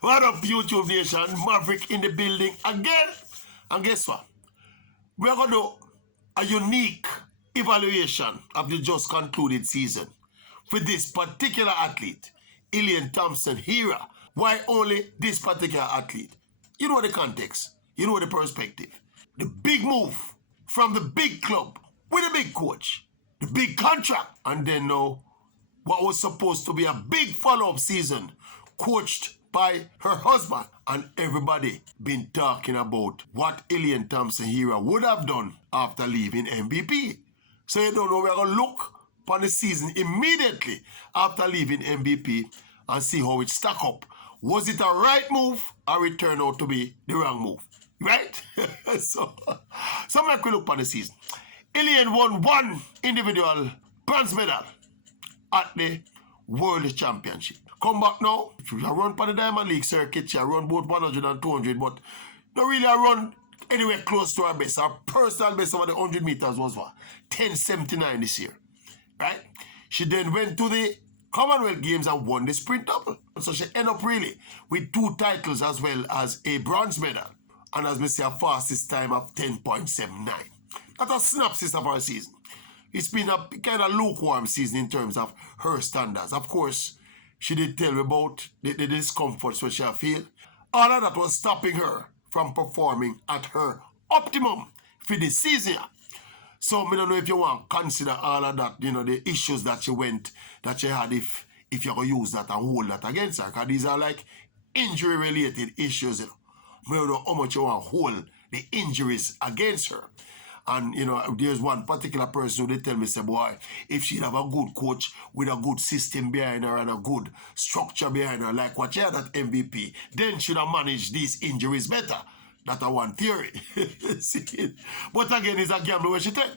What up, YouTube Nation? Maverick in the building again. And guess what? We're going to do a unique evaluation of the just concluded season for this particular athlete, Elaine Thompson HERA. Why only this particular athlete? You know the context. You know the perspective. The big move from the big club with a big coach. The big contract. And then now, what was supposed to be a big follow-up season coached by her husband, and everybody been talking about what Elaine Thompson HERA would have done after leaving MVP. So you don't know, we're going to look upon the season immediately after leaving MVP and see how it stack up. Was it a right move or it turned out to be the wrong move? Right? so make we look upon the season. Elaine won one individual bronze medal at the World Championship. Come back now, she run for the Diamond League circuit, she run both 100 and 200, but not really run anywhere close to her best. Her personal best over the 100 meters was what? 10:79 this year, right? She then went to the Commonwealth Games and won the sprint double. So she ended up really with 2 titles as well as a bronze medal. And as we say, a fastest time of 10.79. That's a synopsis of her season. It's been a kind of lukewarm season in terms of her standards. Of course, she did tell me about the discomforts which she feel. All of that was stopping her from performing at her optimum for this season. So I don't know if you want to consider all of that, you know, the issues that she had if you're going to use that and hold that against her. Because these are like injury-related issues, you know. I don't know how much you want to hold the injuries against her. And, you know, there's one particular person who they tell me, say, boy, if she'd have a good coach with a good system behind her and a good structure behind her, like what she had at MVP, then she'd have managed these injuries better. That's a one theory. But again, it's a gamble where she take.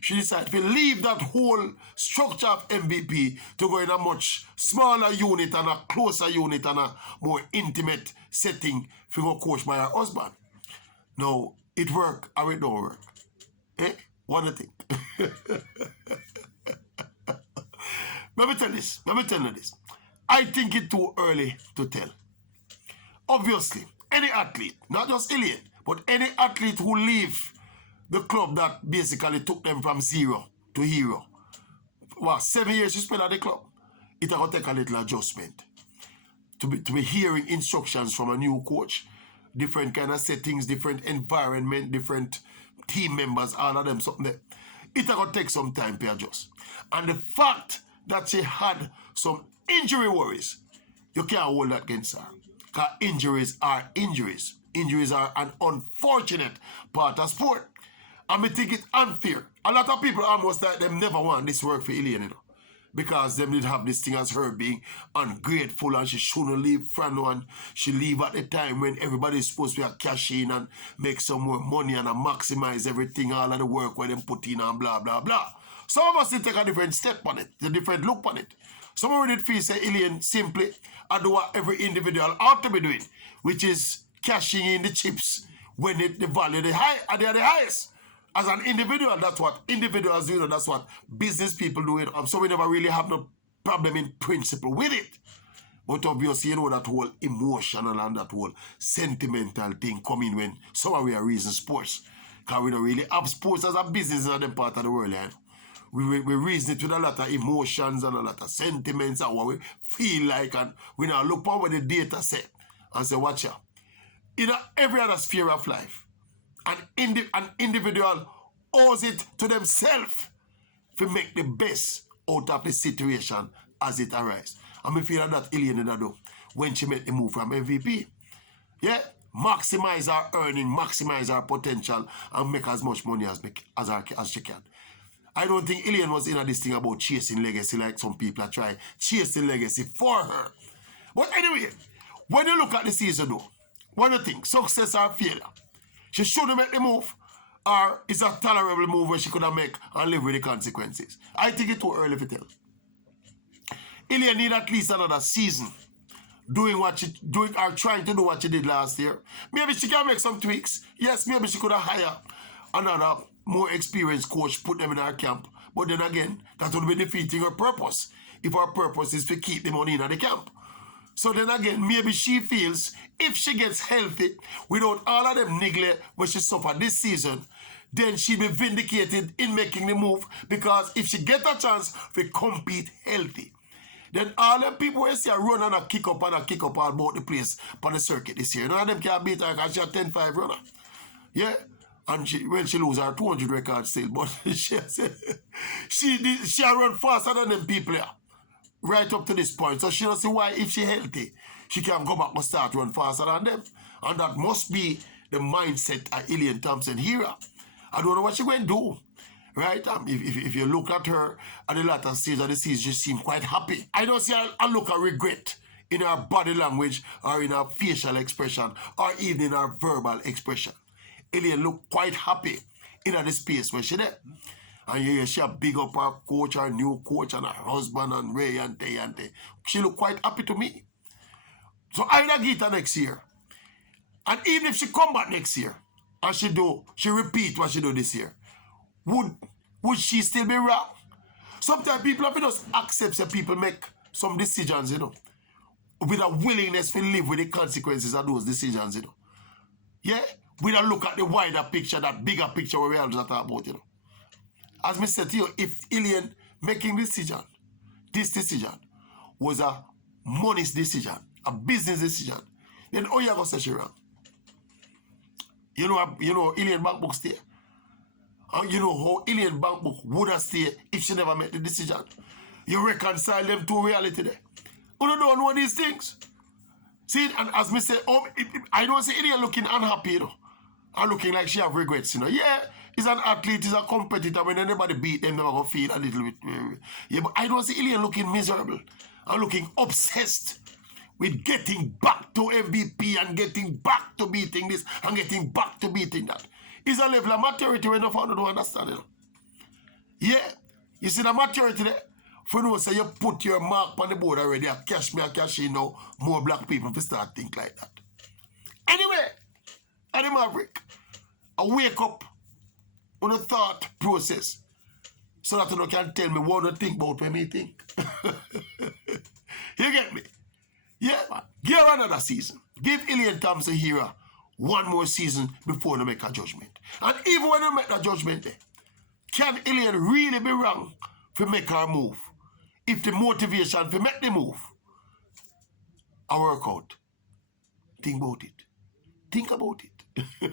She decided to leave that whole structure of MVP to go in a much smaller unit and a closer unit and a more intimate setting for go coach by her husband. Now, it work or it don't work. Eh? What do you think? Let me tell you this. I think it's too early to tell. Obviously, any athlete, not just Elaine, but any athlete who leave the club that basically took them from zero to hero. Well, 7 years you spend at the club. It's going to take a little adjustment. To be hearing instructions from a new coach, different kind of settings, different environment, different team members, all of them, something there. It's going to take some time to adjust. And the fact that she had some injury worries, you can't hold that against her. Because injuries are injuries. Injuries are an unfortunate part of sport. And I think it's unfair. A lot of people almost like them never want this work for Elaine, you know. Because them did have this thing as her being ungrateful and she shouldn't leave front and she leave at the time when everybody's supposed to be cash in and make some more money and maximize everything, all of the work where them put in and blah, blah, blah. Some of us did take a different step on it, a different look on it. Some of us did feel say Elaine simply do what every individual ought to be doing, which is cashing in the chips when the value they are the highest. As an individual, that's what individuals do, that's what business people do. So we never really have no problem in principle with it. But obviously, you know, that whole emotional and that whole sentimental thing come in when some of we are reason sports. Because we don't really have sports as a business in other part of the world. Eh? We reason it with a lot of emotions and a lot of sentiments and what we feel like. And we now look at what the data say and say, watch out. In every other sphere of life, an individual owes it to themselves to make the best out of the situation as it arises. And I feel that Elaine did do when she made the move from MVP. Yeah, maximize her earning, maximize her potential, and make as much money as she can. I don't think Elaine was in this thing about chasing legacy like some people are trying chasing legacy for her. But anyway, when you look at the season though, what do you think? Success or failure? She should have made the move, or is a tolerable move where she could have made and live with the consequences? I think it's too early to tell. Elaine need at least another season doing or trying to do what she did last year. Maybe she can make some tweaks. Yes, maybe she could have hired another more experienced coach, put them in her camp. But then again, that would be defeating her purpose. If her purpose is to keep the money in the camp. So then again, maybe she feels if she gets healthy without all of them niggle when she suffered this season, then she'll be vindicated in making the move, because if she get a chance to compete healthy, then all them people will see her run and a kick up all about the place on the circuit this year. None of them can beat her because she's a 10-5 runner. Yeah? And when she lose her 200 record still, but she run faster than them people here. Right up to this point. So she don't see why, if she healthy, she can go back and start run faster than them. And that must be the mindset of Elaine Thompson here. I don't know what she going to do. Right? If you look at her at the latter stage of the season, she seems quite happy. I don't see a look of regret in her body language or in her facial expression or even in her verbal expression. Elaine look quite happy in the space where she there. And you hear she big up her coach, her new coach, and her husband, and Ray, and Tay, and Tay. She look quite happy to me. So I will get her next year. And even if she come back next year, and she repeat what she do this year, would she still be wrong? Sometimes people have to just accept that people make some decisions, you know, with a willingness to live with the consequences of those decisions, you know. Yeah? We don't look at the wider picture, that bigger picture where we are talking about, you know. As I said to you, if Elaine making this decision was a money's decision, a business decision, then how you going to say she wrong? You know Elaine bank book stay. And you know how Elaine bank book would have stayed if she never made the decision. You reconcile them to reality there. You don't know these things. See, and as me say, I don't see Elaine looking unhappy, you know, and looking like she have regrets, you know. Yeah, he's an athlete, he's a competitor. When anybody beat them, they're going to feel a little bit. Yeah, but I don't see Elaine looking miserable and looking obsessed with getting back to MVP and getting back to beating this and getting back to beating that. It's a level of maturity when you don't understand, you know. Yeah, you see the maturity there? For you know, say you put your mark on the board already, cash me, cash in now, more black people to start think like that. Anyway, Eddie Maverick, I wake up on a thought process so that you can tell me what to think about when me think. You get me? Yeah, man. Give her another season. Give Elaine Thompson here one more season before they make a judgment. And even when they make that judgment there, can Elaine really be wrong to make her move? If the motivation to make the move, I work out. Think about it. Think about it.